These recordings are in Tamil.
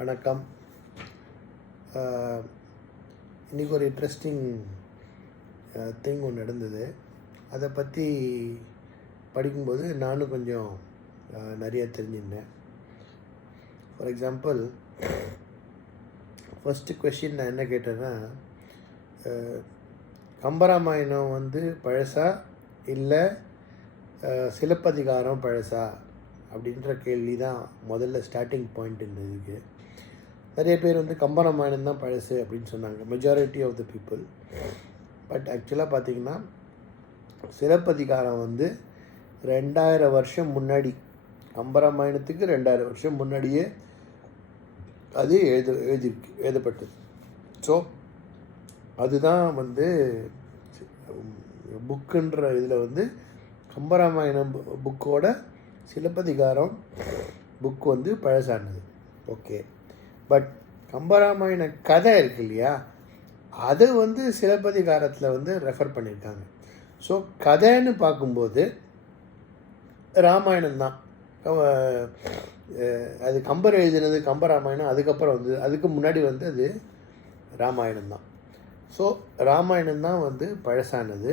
வணக்கம். இன்றைக்கி ஒரு இன்ட்ரெஸ்டிங் திங் ஒன்று நடந்தது. அதை பற்றி படிக்கும்போது நானும் கொஞ்சம் நிறையா நிறைய ஃபார் எக்ஸாம்பிள் ஃபஸ்ட்டு கொஷின் நான் என்ன கேட்டேன்னா கம்பராமாயணம் வந்து பழசா இல்லை சிலப்பதிகாரம் பழசா? அப்படின்ற கேள்வி தான் முதல்ல ஸ்டார்டிங் பாயிண்ட் இருந்ததுக்கு நிறைய பேர் வந்து கம்பராமாயணம் தான் பழசு அப்படின்னு சொன்னாங்க majority of the people but ஆக்சுவலாக பார்த்தீங்கன்னா சிலப்பதிகாரம் வந்து ரெண்டாயிரம் வருஷம் முன்னாடி கம்பராமாயணத்துக்கு ரெண்டாயிரம் வருஷம் முன்னாடியே அது எழுது எழுதிருக்கு எழுதப்பட்டது. ஸோ அதுதான் வந்து புக்குன்ற இதில் வந்து கம்பராமாயணம் புக்கோட சிலப்பதிகாரம் புக் வந்து பழசானது. ஓகே பட் கம்பராமாயண கதை இருக்கு இல்லையா? அது வந்து சிலப்பதிகாரத்தில் வந்து ரெஃபர் பண்ணியிருக்காங்க ஸோ கதைன்னு பார்க்கும்போது ராமாயணம் தான். அது கம்பர் எழுதினது கம்பராமாயணம் அதுக்கப்புறம் வந்து அதுக்கு முன்னாடி வந்து அது ராமாயணம் தான். ஸோ ராமாயணம் தான் வந்து பழசானது.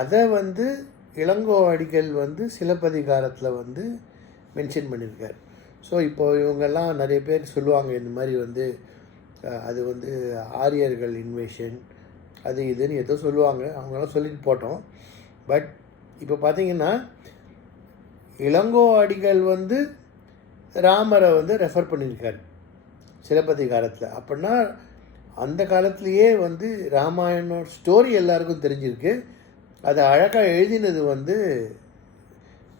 அதை வந்து இளங்கோ அடிகள் வந்து சிலப்பதிகாரத்தில் வந்து மென்ஷன் பண்ணியிருக்கார் ஸோ இப்போ இவங்கெல்லாம் நிறைய பேர் சொல்லுவாங்க இந்த மாதிரி வந்து அது வந்து ஆரியர்கள் இன்வேஷன் அது இதுன்னு ஏதோ சொல்லுவாங்க. அவங்கெல்லாம் சொல்லிட்டு போட்டோம். பட் இப்போ பார்த்தீங்கன்னா இளங்கோ அடிகள் வந்து ராமரை வந்து ரெஃபர் பண்ணியிருக்காரு சிலப்பதிகாரத்தில். அப்படின்னா அந்த காலத்திலேயே வந்து ராமாயணம் ஸ்டோரி எல்லாருக்கும் தெரிஞ்சிருக்கு. அதை அழகாக எழுதினது வந்து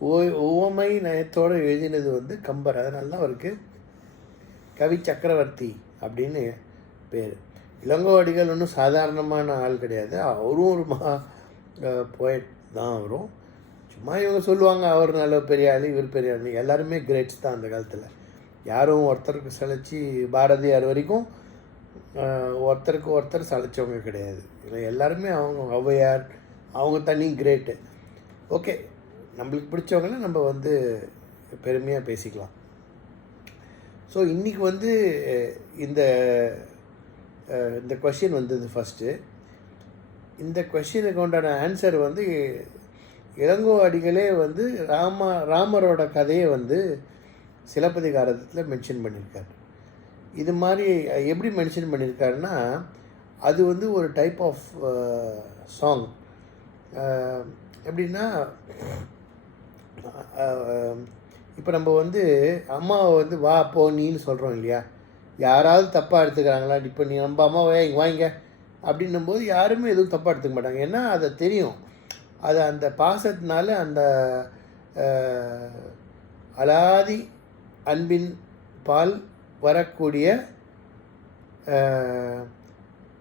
ஓ ஓமை நயத்தோடு எழுதினது வந்து கம்பர். அதனால தான் அவருக்கு கவி சக்கரவர்த்தி அப்படின்னு பேர். இளங்கோவடிகள் ஒன்றும் சாதாரணமான ஆள் கிடையாது. அவரும் ஒரு மகா போயட் தான் அவரும். சும்மா இவங்க சொல்லுவாங்க அவர் நல்ல பெரிய ஆள் இவர் பெரிய ஆள் எல்லாருமே கிரேட்ஸ் தான் அந்த காலத்தில். யாரும் ஒருத்தருக்கு சளைச்சி பாரதியார் வரைக்கும் ஒருத்தருக்கு ஒருத்தர் சளைச்சவங்க கிடையாது. இல்லை எல்லாருமே அவங்க ஔவையார் அவங்க தனி கிரேட்டு ஓகே நம்மளுக்கு பிடிச்சவங்கள நம்ம வந்து பெருமையாக பேசிக்கலாம். ஸோ இன்றைக்கி வந்து இந்த இந்த கொஷின் வந்தது ஃபஸ்ட்டு இந்த கொஷினுக்கு உண்டான ஆன்சர் வந்து இளங்கோ அடிகளே வந்து ராம ராமரோட கதையை வந்து சிலப்பதிகாரத்தில் மென்ஷன் பண்ணியிருக்காரு. இது மாதிரி எப்படி மென்ஷன் பண்ணியிருக்காருன்னா அது வந்து ஒரு டைப் ஆஃப் சாங் எப்படின்னா இப்போ நம்ம வந்து அம்மாவை வந்து வா போ நீன்னு சொல்கிறோம் இல்லையா? யாராவது தப்பாக எடுத்துக்கிறாங்களா? இப்போ நீ நம்ம அம்மாவை இங்கே வாங்க அப்படின்னும் போது யாருமே எதுவும் தப்பாக எடுத்துக்க மாட்டாங்க. ஏன்னா அதை தெரியும். அது அந்த பாசத்தினால அந்த அலாதி அன்பின் பால் வரக்கூடிய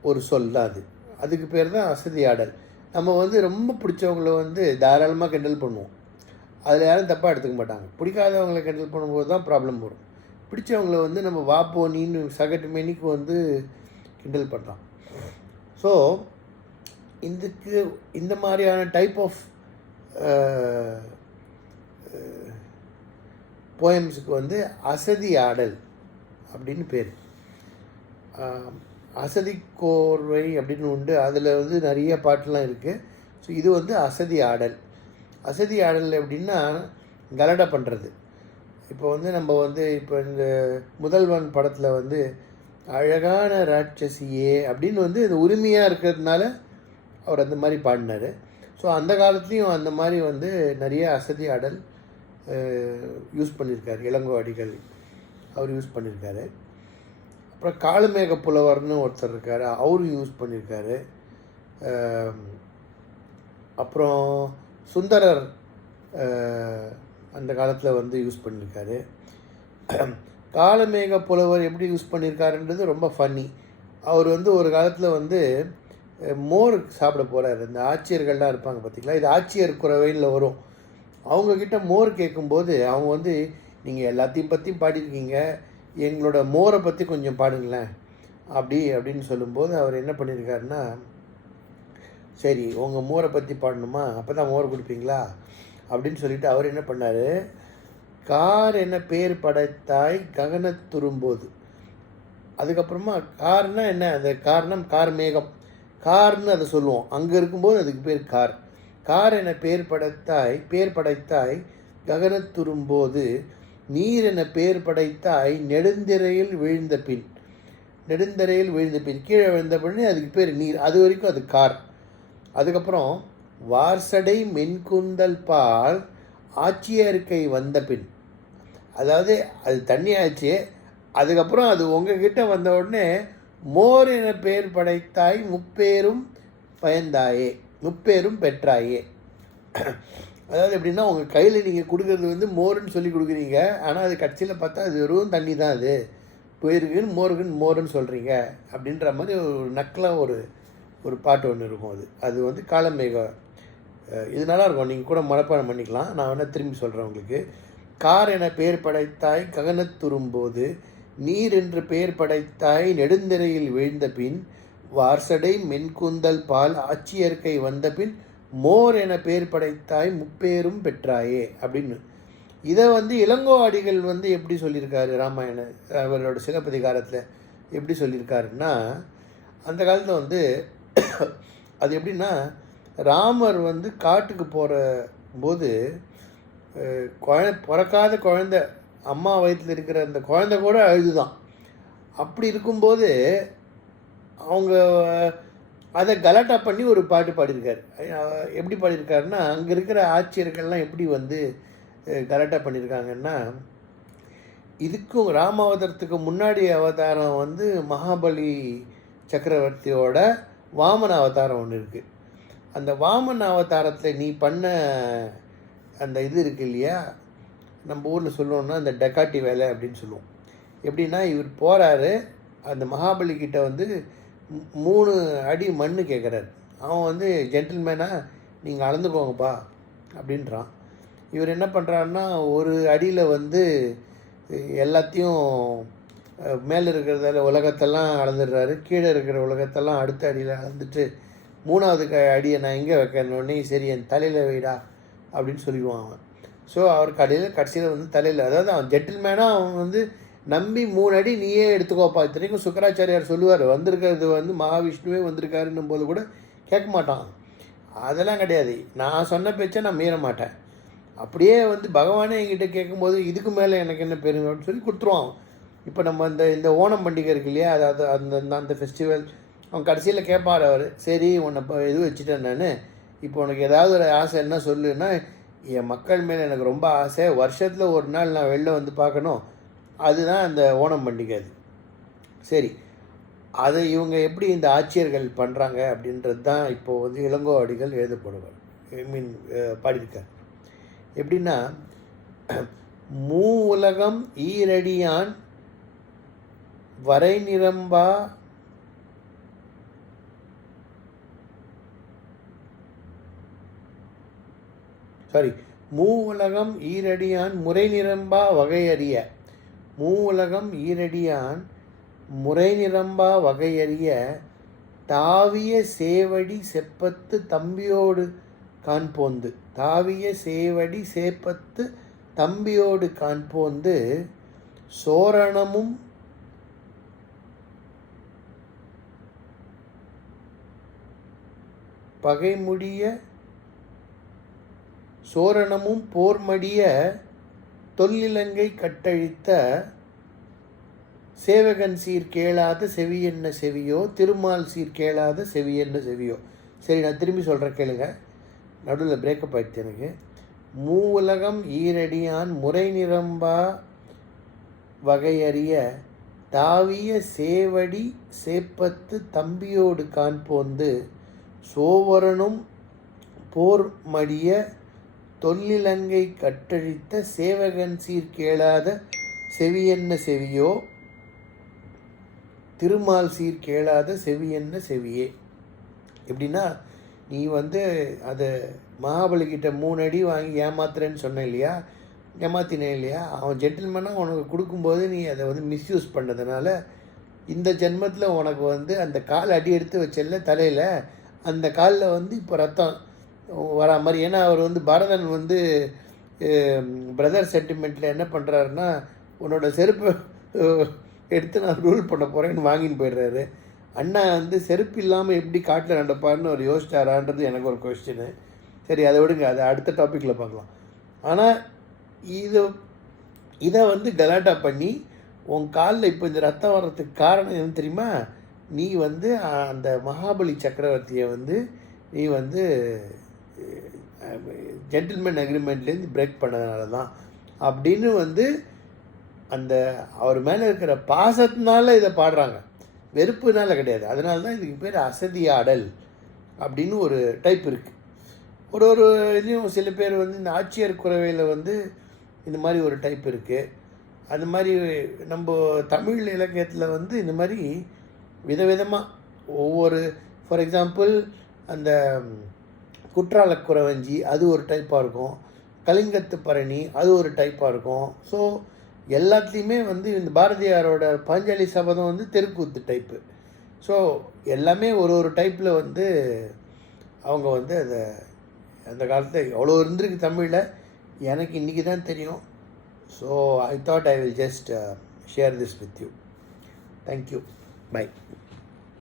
ஒரு சொல் தான் அது. அதுக்கு பேர் தான் அசதியாடல். நம்ம வந்து ரொம்ப பிடிச்சவங்கள வந்து தாராளமாக கிண்டல் பண்ணுவோம். அதில் யாரும் தப்பாக எடுத்துக்க மாட்டாங்க. பிடிக்காதவங்களை கிண்டல் பண்ணும்போது தான் ப்ராப்ளம் வரும். பிடிச்சவங்களை வந்து நம்ம வாப்போ நீன்னு சகட்டு மேனிக்கு வந்து கிண்டல் பண்ணுறோம் ஸோ இதுக்கு இந்த மாதிரியான டைப் ஆஃப் போயம்ஸுக்கு வந்து அசதி ஆடல் அப்படின்னு பேர். அசதி கோர்வை அப்படின்னு உண்டு. அதில் வந்து நிறைய பாட்டுலாம் இருக்குது ஸோ இது வந்து அசதி ஆடல். அசதி ஆடல் எப்படின்னா கலடை பண்ணுறது இப்போ வந்து நம்ம வந்து இப்போ இந்த முதல்வன் படத்தில் வந்து அழகான ராட்சசியே அப்படின்னு வந்து இது உரிமையாக இருக்கிறதுனால அவர் அந்த மாதிரி பாடினார். ஸோ அந்த காலத்துலேயும் அந்த மாதிரி வந்து நிறைய அசதி ஆடல் யூஸ் பண்ணியிருக்காரு. இளங்கோ அடிகள் அவர் யூஸ் பண்ணியிருக்காரு. அப்புறம் காலமேக புலவர்னு ஒருத்தர் இருக்கார். அவரும் யூஸ் பண்ணியிருக்காரு. அப்புறம் சுந்தரர் அந்த காலத்தில் வந்து யூஸ் பண்ணியிருக்காரு காலமேக புலவர் எப்படி யூஸ் பண்ணியிருக்காருன்றது ரொம்ப ஃபன்னி அவர் வந்து ஒரு காலத்தில் வந்து மோர் சாப்பிட போகிறாரு இந்த ஆட்சியர்கள்லாம் இருப்பாங்க பார்த்தீங்களா இது ஆட்சியர் குறவையில் வரும். அவங்கக்கிட்ட மோர் கேட்கும்போது அவங்க வந்து நீங்கள் எல்லாத்தையும் பற்றியும் பாடியிருக்கீங்க எங்களோட மோரை பற்றி கொஞ்சம் பாடுங்களேன். அப்படி அப்படின்னு சொல்லும்போது அவர் என்ன பண்ணியிருக்காருன்னா சரி உங்கள் மோரை பற்றி பாடணுமா? அப்போ தான் மோர் கொடுப்பீங்களா? அப்படின்னு சொல்லிட்டு அவர் என்ன பண்ணார்? கார் என்ன பேர் படைத்தாய் ககனத் துரும்போது. அதுக்கப்புறமா கார்னா என்ன? அந்த காரணம் கார் மேகம் கார்னு அதை சொல்லுவோம். அங்கே இருக்கும்போது அதுக்கு பேர் கார். கார் என பேர் படைத்தாய் பேர் படைத்தாய் ககனத் துரும்போது. நீர் என பேர் படைத்தாய் நெடுந்திரையில் விழுந்த பின். நெடுந்திரையில் விழுந்த பின். கீழே விழுந்த பின் அதுக்கு பேர் நீர். அது வரைக்கும் அது கார். அதுக்கப்புறம் வார்சடை மென்குந்தல் பால் ஆட்சியருக்கை வந்த பின். அதாவது அது தண்ணி ஆச்சு. அதுக்கப்புறம் அது உங்ககிட்ட வந்த உடனே மோர் என பேர் படைத்தாய் முப்பேரும் பயந்தாயே முப்பேரும் பெற்றாயே. அதாவது எப்படின்னா உங்கள் கையில் நீங்கள் கொடுக்குறது வந்து மோருன்னு சொல்லி கொடுக்குறீங்க. ஆனால் அது கட்சியில் பார்த்தா அது வெறும் தண்ணி தான் அது. போயிருக்குன்னு மோருக்குன்னு மோருன்னு சொல்கிறீங்க அப்படின்ற மாதிரி ஒரு நக்கலாக ஒரு ஒரு பாட்டு ஒன்று இருக்கும் அது. அது வந்து காலமேக இது நல்லா இருக்கும் நீங்கள் கூட மனப்பாடம் பண்ணிக்கலாம். நான் வேணால் திரும்பி சொல்கிறேன் உங்களுக்கு. கார் என பெயர் படைத்தாய் ககனத்துறும்போது நீர் என்று பெயர் படைத்தாய் நெடுந்திரையில் வீழ்ந்த பின் வார்சடை மென்குந்தல் பால் ஆட்சியற்கை வந்த பின் மோர் என பெயர் படைத்தாய் முப்பேரும் பெற்றாயே அப்படின்னு. இதை வந்து இளங்கோ அடிகள் வந்து எப்படி சொல்லியிருக்காரு ராமாயண அவரோட சிலப்பதிகாரத்தில் எப்படி சொல்லியிருக்காருன்னா அந்த காலத்தில் வந்து அது எப்படின்னா ராமர் வந்து காட்டுக்கு போகிற போது குழ பிறக்காத குழந்த அம்மா வயிற்றில் இருக்கிற அந்த குழந்தை கூட அழுதுதான். அப்படி இருக்கும்போது அவங்க அதை கலாட்டா பண்ணி ஒரு பாட்டு பாடியிருக்காரு. எப்படி பாடியிருக்காருன்னா அங்கே இருக்கிற ஆட்சியர்கள்லாம் எப்படி வந்து கலாட்டா பண்ணியிருக்காங்கன்னா இதுக்கும் ராமாவதரத்துக்கு முன்னாடி அவதாரம் வந்து மகாபலி சக்கரவர்த்தியோட வாமன அவதாரம் ஒன்று இருக்குது அந்த வாமன அவதாரத்தில் நீ பண்ண அந்த இது இருக்கு இல்லையா? நம்ம ஊரில் சொல்லுவோம்னா அந்த டெக்காட்டி வேலை அப்படின்னு சொல்லுவோம். எப்படின்னா இவர் போகிறாரு அந்த மகாபலி கிட்ட வந்து மூணு அடி மண்ணு கேட்குறாரு அவன் வந்து ஜென்டில்மேனாக நீங்கள் அளந்துக்கோங்கப்பா அப்படின்றான். இவர் என்ன பண்ணுறாருன்னா ஒரு அடியில் வந்து எல்லாத்தையும் மேலே இருக்கிறதால உலகத்தெல்லாம் அளந்துடுறாரு. கீழே இருக்கிற உலகத்தெல்லாம் அடுத்த அடியில் அளந்துட்டு மூணாவது க அடியை நான் எங்கே வைக்கணுன்னே சரி என் தலையில் வைடா அப்படின்னு சொல்லிடுவான் அவன். ஸோ அவர் கடையில் கடைசியில் வந்து தலையில் அதாவது அவன் ஜெட்டில்மேனாக அவன் வந்து நம்பி மூணு அடி நீயே எடுத்துக்கோப்பா இத்தனைக்கும் சுக்கராச்சாரியார் சொல்லுவார் வந்திருக்கிறது வந்து மகாவிஷ்ணுவே வந்திருக்காருன்னும் போது கூட கேட்க மாட்டான் அதெல்லாம் கிடையாது. நான் சொன்ன பேச்சை நான் மீற மாட்டேன். அப்படியே வந்து பகவானே என்கிட்ட கேட்கும்போது இதுக்கு மேலே எனக்கு என்ன பெருமை? அப்படின்னு சொல்லி கொடுத்துருவான் இப்போ நம்ம இந்த இந்த ஓணம் பண்டிகை இருக்கு இல்லையா? அதாவது அந்த அந்த- அந்த ஃபெஸ்டிவல் அவன் கடைசியில் கேட்பார் அவர். சரி உன்னை இப்போ இது வச்சுட்டேன் நான். இப்போ உனக்கு ஏதாவது ஒரு ஆசை என்ன சொல்லுன்னா என் மக்கள் மேலே எனக்கு ரொம்ப ஆசை. வருஷத்தில் ஒரு நாள் நான் வெளில வந்து பார்க்கணும். அதுதான் அந்த ஓணம் பண்டிகை அது. சரி. அதை இவங்க எப்படி இந்த ஆட்சியர்கள் பண்ணுறாங்க அப்படின்றது தான் இப்போது வந்து இளங்கோவாடிகள் எழுதப்படுவார். ஐ மீன் பாடியிருக்கார். எப்படின்னா மூ உலகம் ஈரடியான் வரை நிரம்பா சாரி மூ உலகம் ஈரடியான் முறை நிரம்பா வகையறிய. மூ உலகம் ஈரடியான் முறை நிரம்பா வகையறிய. தாவிய சேவடி செப்பத்து தம்பியோடு காண்போந்து. தாவிய சேவடி சேப்பத்து தம்பியோடு காண்போந்து. சோரணமும் பகைமுடிய சோரணமும் போர்மடிய தொல்லிலங்கை கட்டழித்த சேவகன் சீர் கேளாத செவியென்ன செவியோ திருமால் சீர் கேளாத செவியென்ன செவியோ. சரி நான் திரும்பி சொல்கிறேன் கேளுங்க. நடுவில் பிரேக்கப் ஆயிடுச்சு எனக்கு. மூ உலகம் ஈரடியான் முறை நிரம்பா வகையறிய தாவிய சேவடி சேப்பத்து தம்பியோடு காண்போந்து சோவரனும் போர் மடிய தொல்லிலங்கை கட்டழித்த சேவகன் சீர் கேளாத செவியென்ன செவியோ? திருமால் சீர் கேளாத செவியென்ன செவியே? எப்படின்னா நீ வந்து அதை மகாபலிக்கிட்ட மூணு அடி வாங்கி ஏமாத்துறேன்னு சொன்ன இல்லையா? ஏமாத்தினே இல்லையா? அவன் ஜென்டில்மேனாக உனக்கு கொடுக்கும்போது நீ அதை வந்து மிஸ்யூஸ் பண்ணதுனால இந்த ஜென்மத்தில் உனக்கு வந்து அந்த கால் அடி எடுத்து வச்சல தலையில் அந்த காலில் வந்து இப்போ ரத்தம் வரா மாதிரி. ஏன்னா அவர் வந்து பரதன் வந்து பிரதர் சென்டிமெண்ட்டில் என்ன பண்ணுறாருன்னா உன்னோட செருப்பை எடுத்து நான் ரூல் பண்ண போகிறேன்னு வாங்கின்னு போயிடுறாரு. அண்ணா வந்து செருப்பு இல்லாமல் எப்படி காட்டில் நடப்பார்னு ஒரு யோசிச்சாரான்றது எனக்கு ஒரு கொஸ்டின் சரி அதை விடுங்க. அதை அடுத்த டாப்பிக்கில் பார்க்கலாம். ஆனால் இது இதை வந்து கலாட்டா பண்ணி உன் காலில் இப்போ இந்த ரத்தம் வர்றதுக்கு காரணம் என்னன்னு தெரியுமா? நீ வந்து அந்த மகாபலி சக்கரவர்த்தியை வந்து நீ வந்து ஜென்டில்மேன் அக்ரிமெண்ட்லேருந்து பிரேக் பண்ணதுனால தான் அப்படின்னு வந்து அந்த அவர் மேலே இருக்கிற பாசத்தினால இதை பாடுறாங்க. வெறுப்புனால கிடையாது. அதனால தான் இதுக்கு பேர் அசதியாடல் அப்படின்னு ஒரு டைப் இருக்குது ஒரு ஒரு இதுலேயும் சில பேர் வந்து இந்த ஆட்சியர் குறவையில் வந்து இந்த மாதிரி ஒரு டைப் இருக்குது அது மாதிரி நம்ம தமிழ் இலக்கியத்தில் வந்து இந்த மாதிரி விதவிதமாக ஒவ்வொரு ஃபார் எக்ஸாம்பிள் அந்த குற்றால குறவஞ்சி அது ஒரு டைப்பாக இருக்கும். கலிங்கத்து பரணி அது ஒரு டைப்பாக இருக்கும். ஸோ எல்லாத்துலேயுமே வந்து இந்த பாரதியாரோட பாஞ்சாலி சபதம் வந்து தெருக்கூத்து டைப்பு ஸோ எல்லாமே ஒரு ஒரு டைப்பில் வந்து அவங்க வந்து அதை அந்த காலத்தில் எவ்வளோ இருந்திருக்கு தமிழில். எனக்கு இன்றைக்கி தான் தெரியும். So I thought I will just share this with you thank you by